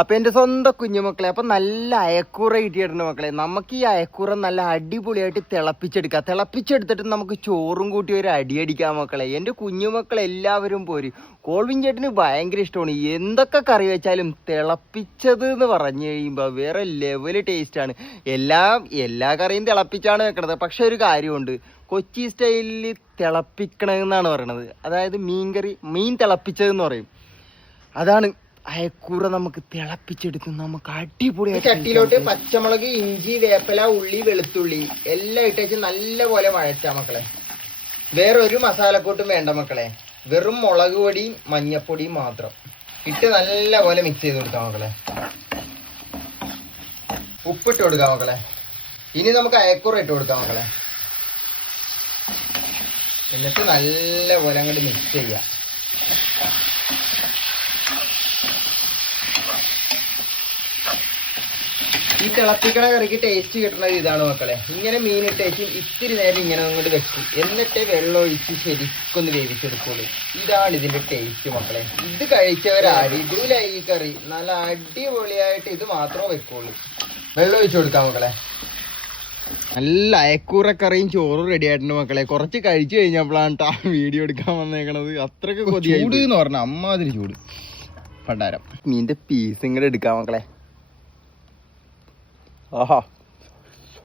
അപ്പൊ എന്റെ സ്വന്തം കുഞ്ഞുമക്കളെ, അപ്പൊ നല്ല അയക്കൂറ കിട്ടിയിട്ടുണ്ട് മക്കളെ. നമുക്ക് ഈ അയക്കൂറ നല്ല അടിപൊളിയായിട്ട് തിളപ്പിച്ചെടുക്കാം. തിളപ്പിച്ചെടുത്തിട്ട് നമുക്ക് ചോറും കൂട്ടി ഒരു അടിയടിക്കാം മക്കളെ. എന്റെ കുഞ്ഞുമക്കൾ എല്ലാവരും പോരും. കോൾവിൻ ചേട്ടന് ഭയങ്കര ഇഷ്ടമാണ്. എന്തൊക്കെ കറി വെച്ചാലും തിളപ്പിച്ചത് എന്ന് പറഞ്ഞു കഴിയുമ്പോ വേറെ ലെവല് ടേസ്റ്റ് ആണ്. എല്ലാ കറിയും തിളപ്പിച്ചാണ് വെക്കണത്. പക്ഷെ ഒരു കാര്യമുണ്ട്, കൊച്ചി സ്റ്റൈലിൽ തിളപ്പിക്കണമെന്നാണ് പറയണത്. അതായത് മീൻ തിളപ്പിച്ചതെന്ന് പറയും. അതാണ് അയക്കൂറ നമുക്ക് തിളപ്പിച്ചെടുത്ത് നമുക്ക് അടിപൊളി. ചട്ടിയിലോട്ട് പച്ചമുളക്, ഇഞ്ചി, വേപ്പില, ഉള്ളി, വെളുത്തുള്ളി എല്ലാം ഇട്ടേച്ച് നല്ല പോലെ വഴറ്റാ മക്കളെ. വേറെ ഒരു മസാലക്കൂട്ടും വേണ്ട മക്കളെ. വെറും മുളക് പൊടിയും മഞ്ഞപ്പൊടിയും മാത്രം ഇട്ട് നല്ല പോലെ മിക്സ് ചെയ്ത് കൊടുക്കാം മക്കളെ. ഉപ്പിട്ട് കൊടുക്കാം മക്കളെ. ഇനി നമുക്ക് അയക്കൂറ ഇട്ട് കൊടുക്കാം മക്കളെ. എന്നിട്ട് നല്ല പോലെ അങ്ങോട്ട് മിക്സ് ചെയ്യാം. ഈ തിളപ്പിക്കണ കറിക്ക് ടേസ്റ്റ് കിട്ടുന്നത് ഇതാണ് മക്കളെ. ഇങ്ങനെ മീൻ ഇട്ടേച്ചും ഇത്തിരി നേരം ഇങ്ങനെ അങ്ങോട്ട് വെക്കും. എന്നിട്ട് വെള്ളം ഒഴിച്ച് ശരിക്കൊന്ന് വേവിച്ചെടുക്കുള്ളൂ. ഇതാണ് ഇതിന്റെ ടേസ്റ്റ് മക്കളെ. ഇത് കഴിച്ചവരാര് ഇതില്ല ഈ കറി നല്ല അടിപൊളിയായിട്ട് ഇത് മാത്രമേ വെക്കുള്ളൂ. വെള്ളം ഒഴിച്ചു കൊടുക്കാം മക്കളെ. നല്ല അയക്കൂറക്കറിയും ചോറും റെഡി ആയിട്ടുണ്ട് മക്കളെ. കുറച്ച് കഴിച്ചു കഴിഞ്ഞപ്പോഴാണ് വീഡിയോ എടുക്കാൻ വന്നേക്കണത്. അത്രക്ക് ചൂട് എന്ന് പറഞ്ഞ അമ്മാതിരി ചൂട് പണ്ടാരം. മീൻ്റെ പീസ് ഇങ്ങോട്ട് എടുക്കാം മക്കളെ. ആഹാ.